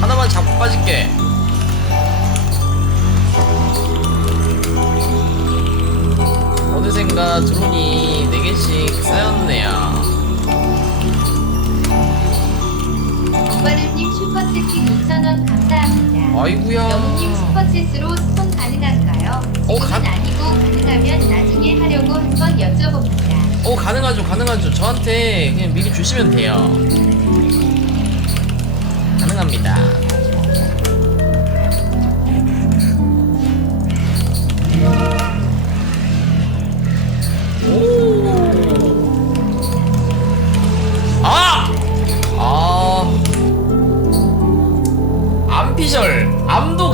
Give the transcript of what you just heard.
하나만 잡고 빠질게 어느샌가 드론이 4개씩 쌓였네요 오바르님 슈퍼채팅 2,000원 감사합니다. 아이구야 영웅님 슈퍼챗으로 스폰 가능한가요? 어, 지금은 가- 아니고 가능하면 나중에 하려고 한번 여쭤봅니다. 어 가능하죠 가능하죠 저한테 그냥 미리 주시면 돼요 합니다 오! 아! 아 암피셜 암도?